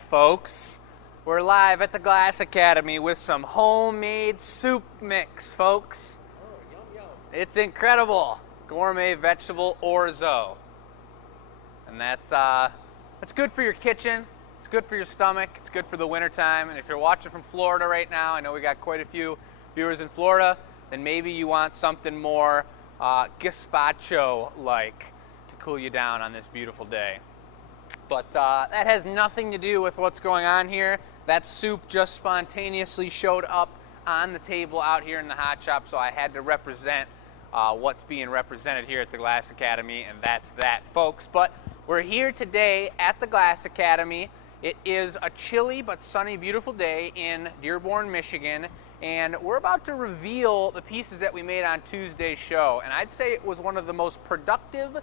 Folks, we're live at the Glass Academy with some homemade soup mix, folks. Oh, yum, yum. It's incredible. Gourmet vegetable orzo. And that's good for your kitchen. It's good for your stomach. It's good for the wintertime. And if you're watching from Florida right now, I know we got quite a few viewers in Florida, then maybe you want something more gazpacho-like to cool you down on this beautiful day. But that has nothing to do with what's going on here. That soup just spontaneously showed up on the table out here in the hot shop, so I had to represent what's being represented here at the Glass Academy, and that's that, folks. But we're here today at the Glass Academy. It is a chilly but sunny, beautiful day in Dearborn, Michigan, and we're about to reveal the pieces that we made on Tuesday's show, and I'd say it was one of the most productive.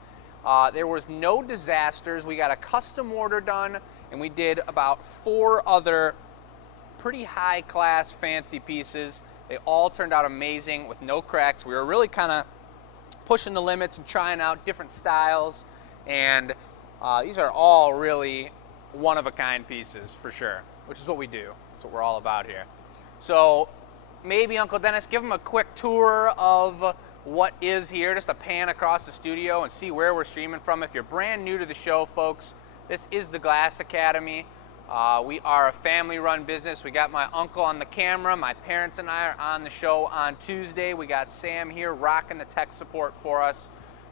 There was no disasters. We got a custom order done, and we did about 4 other pretty high-class fancy pieces. They all turned out amazing with no cracks. We were really kind of pushing the limits and trying out different styles, and these are all really one-of-a-kind pieces for sure, which is what we do. That's what we're all about here. So maybe, Uncle Dennis, give them a quick tour of what is here, just a pan across the studio and see where we're streaming from. If you're brand new to the show, folks, this is the Glass Academy. We are a family-run business. We got my uncle on the camera. My parents and I are on the show on Tuesday. We got Sam here rocking the tech support for us.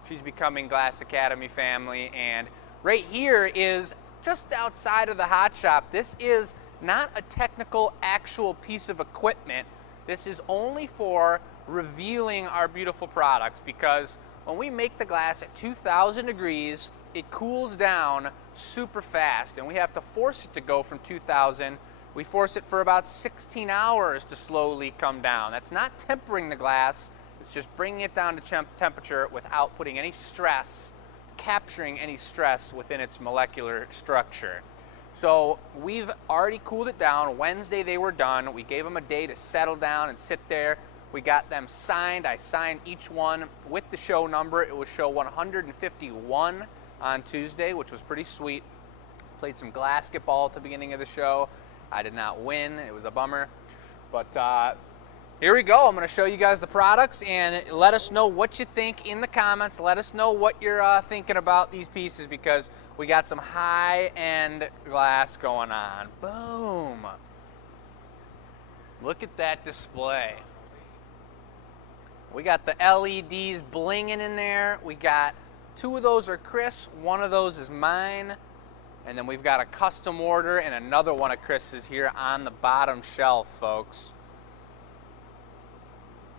She's becoming Glass Academy family. And right here is just outside of the hot shop. This is not a technical, actual piece of equipment. This is only for revealing our beautiful products, because when we make the glass at 2,000 degrees, it cools down super fast, and we have to force it to go from 2,000. We force it for about 16 hours to slowly come down. That's not tempering the glass, it's just bringing it down to temperature without putting any stress, capturing any stress within its molecular structure. So we've already cooled it down. Wednesday they were done. We gave them a day to settle down and sit there. We got them signed. I signed each one with the show number. It was show 151 on Tuesday, which was pretty sweet. Played some glassbasketball at the beginning of the show. I did not win. It was a bummer. But here we go. I'm going to show you guys the products, and let us know what you think in the comments. Let us know what you're thinking about these pieces, because we got some high-end glass going on. Boom. Look at that display. We got the LEDs blinging in there. We got 2 of those are Chris, 1 of those is mine. And then we've got a custom order and another one of Chris's here on the bottom shelf, folks.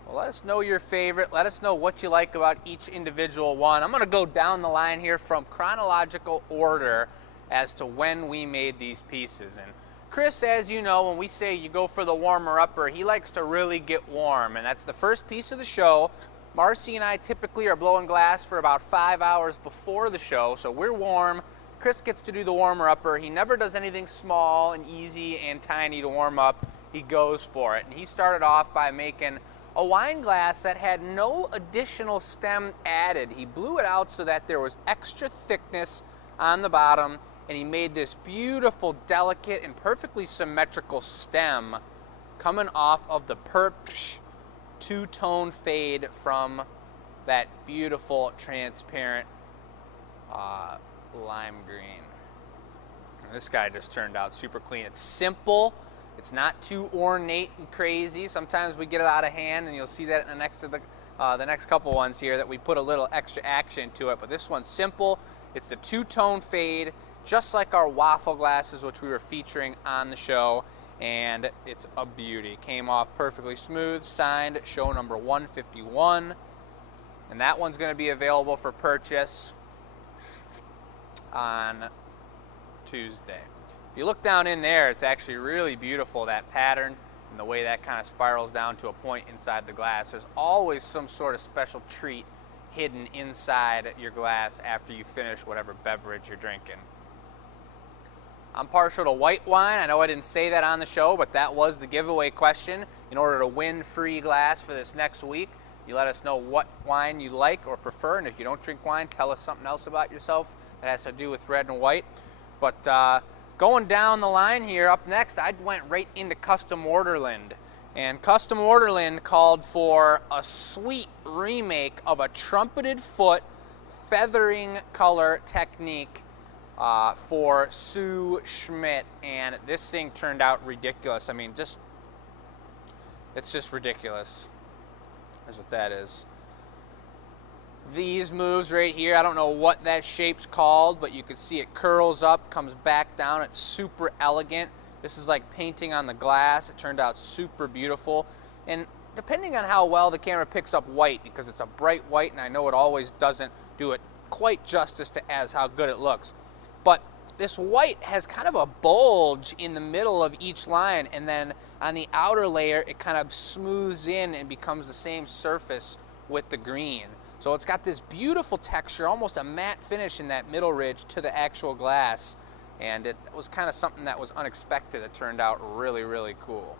Well, let us know your favorite. Let us know what you like about each individual one. I'm going to go down the line here from chronological order as to when we made these pieces. And Chris, as you know, when we say you go for the warmer-upper, he likes to really get warm, and that's the first piece of the show. Marcy and I typically are blowing glass for about 5 hours before the show, so we're warm. Chris gets to do the warmer-upper. He never does anything small and easy and tiny to warm up. He goes for it, and he started off by making a wine glass that had no additional stem added. He blew it out so that there was extra thickness on the bottom, and he made this beautiful, delicate, and perfectly symmetrical stem coming off of the Perpsh two-tone fade from that beautiful, transparent lime green. And this guy just turned out super clean. It's simple. It's not too ornate and crazy. Sometimes we get it out of hand, and you'll see that in the next couple ones here that we put a little extra action to it. But this one's simple. It's the two-tone fade, just like our waffle glasses, which we were featuring on the show, and it's a beauty. Came off perfectly smooth, signed show number 151, and that one's going to be available for purchase on Tuesday. If you look down in there, it's actually really beautiful, that pattern and the way that kind of spirals down to a point inside the glass. There's always some sort of special treat hidden inside your glass after you finish whatever beverage you're drinking. I'm partial to white wine. I know I didn't say that on the show, but that was the giveaway question. In order to win free glass for this next week, you let us know what wine you like or prefer, and if you don't drink wine, tell us something else about yourself that has to do with red and white. But Going down the line here, up next, I went right into Custom Orderland. And Custom Orderland called for a sweet remake of a trumpeted foot feathering color technique for Sue Schmidt. And this thing turned out ridiculous. I mean, it's just ridiculous. That's what that is. These moves right here, I don't know what that shape's called, but you can see it curls up, comes back down. It's super elegant. This is like painting on the glass. It turned out super beautiful. And depending on how well the camera picks up white, because it's a bright white, and I know it always doesn't do it quite justice to as how good it looks. But this white has kind of a bulge in the middle of each line, and then on the outer layer, it kind of smooths in and becomes the same surface with the green. So it's got this beautiful texture, almost a matte finish in that middle ridge to the actual glass. And it was kind of something that was unexpected. It turned out really, really cool.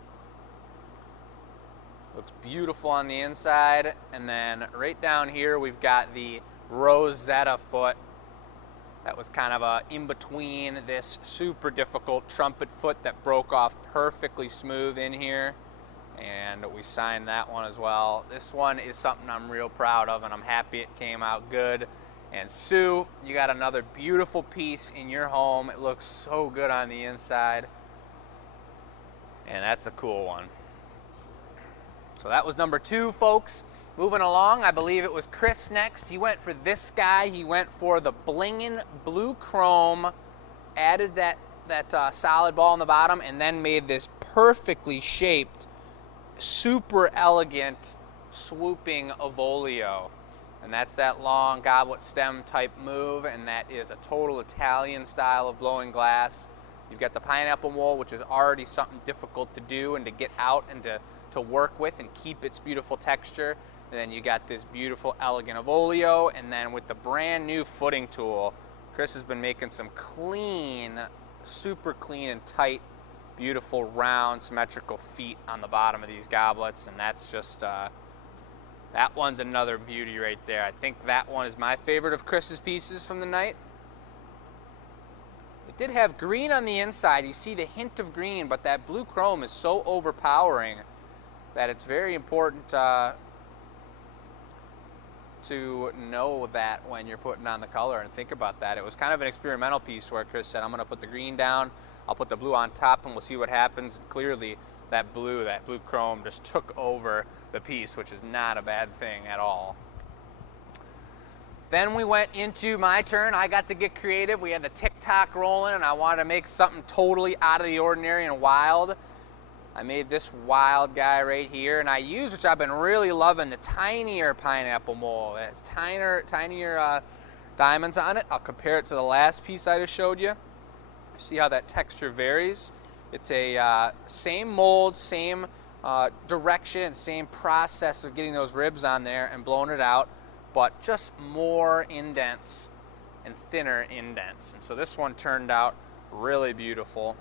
Looks beautiful on the inside. And then right down here, we've got the Rosetta foot. That was kind of a in between this super difficult trumpet foot that broke off perfectly smooth in here. And we signed that one as well. This one is something I'm real proud of, and I'm happy it came out good. And Sue, you got another beautiful piece in your home. It looks so good on the inside. And that's a cool one. So that was number 2, folks. Moving along, I believe it was Chris next. He went for this guy. He went for the blingin' blue chrome, added that solid ball on the bottom, and then made this perfectly shaped, super elegant, swooping Avolio. And that's that long goblet stem type move, and that is a total Italian style of blowing glass. You've got the pineapple mold, which is already something difficult to do and to get out and to work with and keep its beautiful texture. And then you got this beautiful, elegant Avolio, and then with the brand new footing tool, Chris has been making some clean, super clean and tight, beautiful, round, symmetrical feet on the bottom of these goblets, and that's just, that one's another beauty right there. I think that one is my favorite of Chris's pieces from the night. It did have green on the inside. You see the hint of green, but that blue chrome is so overpowering that it's very important to know that when you're putting on the color and think about that. It was kind of an experimental piece where Chris said, I'm going to put the green down, I'll put the blue on top, and we'll see what happens. And clearly that blue chrome just took over the piece, which is not a bad thing at all. Then we went into my turn. I got to get creative. We had the TikTok rolling, and I wanted to make something totally out of the ordinary and wild. I made this wild guy right here, and I used, which I've been really loving, the tinier pineapple mold. It has tinier diamonds on it. I'll compare it to the last piece I just showed you. See how that texture varies. It's a same mold, same direction, same process of getting those ribs on there and blowing it out, but just more indents and thinner indents. And so this one turned out really beautiful,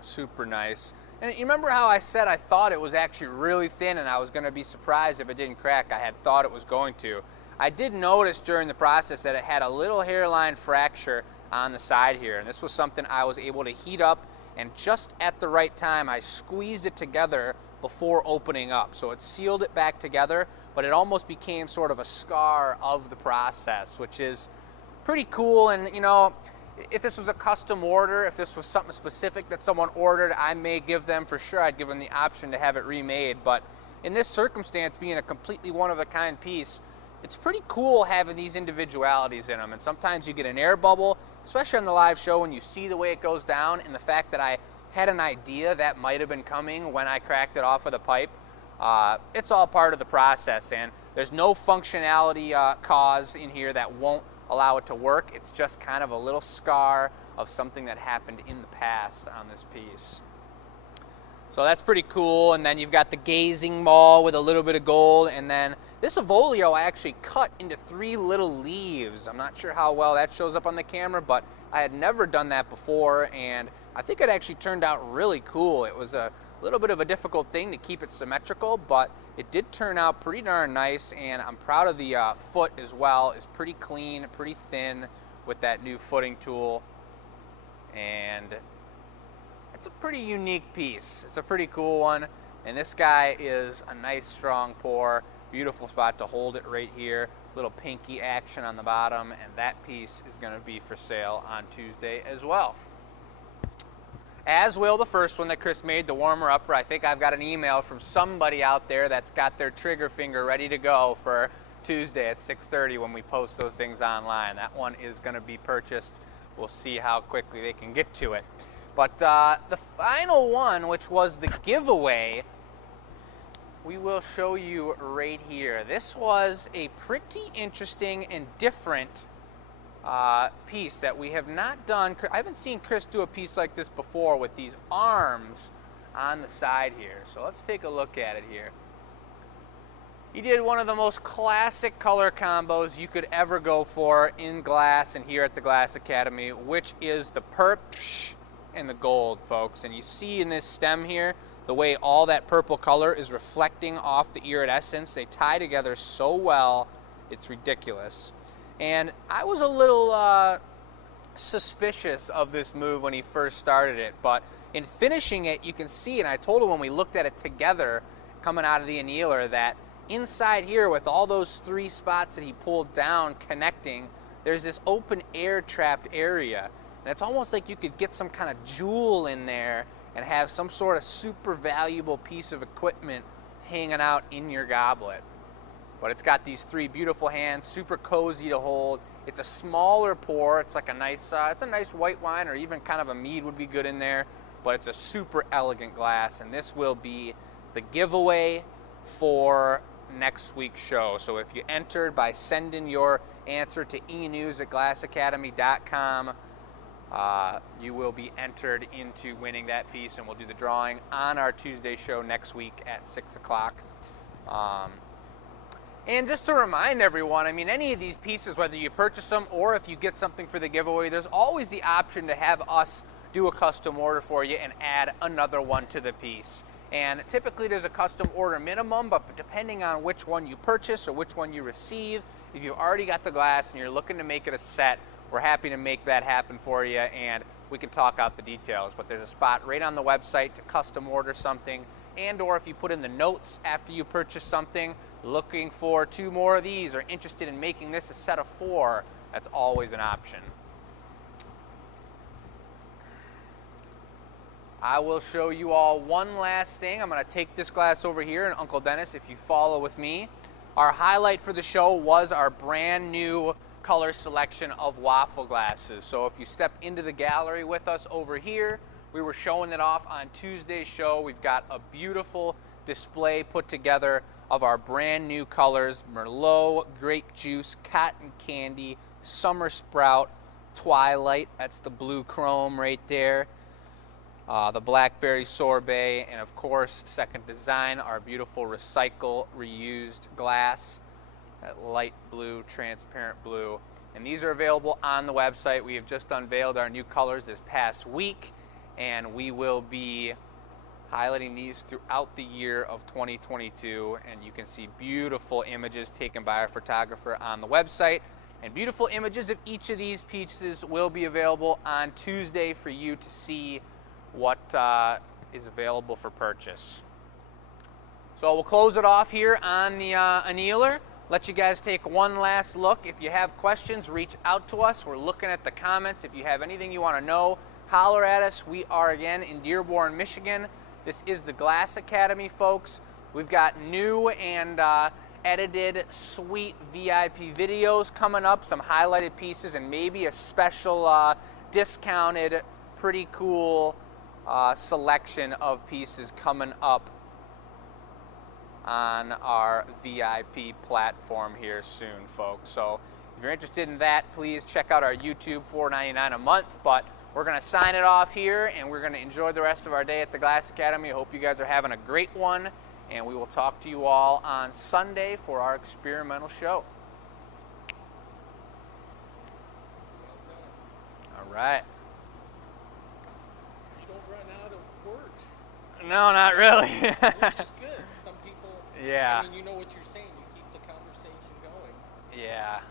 super nice. And you remember how I said I thought it was actually really thin and I was going to be surprised if it didn't crack? I had thought it was going to. I did notice during the process that it had a little hairline fracture on the side here, and this was something I was able to heat up, and just at the right time I squeezed it together before opening up. So it sealed it back together, but it almost became sort of a scar of the process, which is pretty cool. And you know, if this was a custom order, if this was something specific that someone ordered, I may give them, for sure, I'd give them the option to have it remade. But in this circumstance, being a completely one-of-a-kind piece, it's pretty cool having these individualities in them. And sometimes you get an air bubble, especially on the live show when you see the way it goes down, and the fact that I had an idea that might have been coming when I cracked it off of the pipe. It's all part of the process, and there's no functionality cause in here that won't allow it to work. It's just kind of a little scar of something that happened in the past on this piece. So that's pretty cool. And then you've got the gazing maul with a little bit of gold, and then this Avolio I actually cut into 3 little leaves. I'm not sure how well that shows up on the camera, but I had never done that before, and I think it actually turned out really cool. It was a little bit of a difficult thing to keep it symmetrical, but it did turn out pretty darn nice, and I'm proud of the foot as well. It's pretty clean, pretty thin with that new footing tool. and it's a pretty unique piece. It's a pretty cool one, and this guy is a nice strong pour. Beautiful spot to hold it right here. Little pinky action on the bottom, and that piece is going to be for sale on Tuesday as well. As will the first one that Chris made, the warmer upper. I think I've got an email from somebody out there that's got their trigger finger ready to go for Tuesday at 6:30 when we post those things online. That one is going to be purchased. We'll see how quickly they can get to it. But the final one, which was the giveaway, we will show you right here. This was a pretty interesting and different piece that we have not done. I haven't seen Chris do a piece like this before with these arms on the side here. So let's take a look at it here. He did one of the most classic color combos you could ever go for in glass and here at the Glass Academy, which is the perp and the gold, folks. And you see in this stem here, the way all that purple color is reflecting off the iridescence. They tie together so well, it's ridiculous. And I was a little suspicious of this move when he first started it, but in finishing it, you can see, and I told him when we looked at it together coming out of the annealer, that inside here with all those 3 spots that he pulled down connecting, there's this open air trapped area. And it's almost like you could get some kind of jewel in there and have some sort of super valuable piece of equipment hanging out in your goblet. But it's got these 3 beautiful hands, super cozy to hold. It's a smaller pour. It's like a nice, it's a nice white wine, or even kind of a mead would be good in there. But it's a super elegant glass, and this will be the giveaway for next week's show. So if you entered by sending your answer to enews@glassacademy.com, you will be entered into winning that piece, and we'll do the drawing on our Tuesday show next week at 6 o'clock. And just to remind everyone, I mean, any of these pieces, whether you purchase them or if you get something for the giveaway, there's always the option to have us do a custom order for you and add another one to the piece. And typically there's a custom order minimum, but depending on which one you purchase or which one you receive, if you've already got the glass and you're looking to make it a set, we're happy to make that happen for you, and we can talk out the details. But there's a spot right on the website to custom order something, and or if you put in the notes after you purchase something, looking for 2 more of these or interested in making this a set of 4, that's always an option. I will show you all one last thing. I'm going to take this glass over here, and Uncle Dennis, if you follow with me, our highlight for the show was our brand new color selection of waffle glasses. So if you step into the gallery with us over here, we were showing it off on Tuesday's show. We've got a beautiful display put together of our brand new colors: Merlot, Grape Juice, Cotton Candy, Summer Sprout, Twilight, that's the blue chrome right there, the Blackberry Sorbet, and of course, Second Design, our beautiful recycle reused glass, that light blue, transparent blue. And these are available on the website. We have just unveiled our new colors this past week, and we will be highlighting these throughout the year of 2022, and you can see beautiful images taken by our photographer on the website, and beautiful images of each of these pieces will be available on Tuesday for you to see what is available for purchase. So we'll close it off here on the annealer. Let you guys take one last look. If you have questions, reach out to us. We're looking at the comments. If you have anything you want to know, holler at us. We are again in Dearborn, Michigan. This is the Glass Academy, folks. We've got new and edited sweet VIP videos coming up, some highlighted pieces, and maybe a special discounted, pretty cool selection of pieces coming up on our VIP platform here soon, folks. So if you're interested in that, please check out our YouTube, $4.99 a month. But we're going to sign it off here, and we're going to enjoy the rest of our day at the Glass Academy. I hope you guys are having a great one, and we will talk to you all on Sunday for our experimental show. All right. You don't run out of words. No, not really. Which is good. Some people, yeah. I mean, you know what you're saying. You keep the conversation going. Yeah,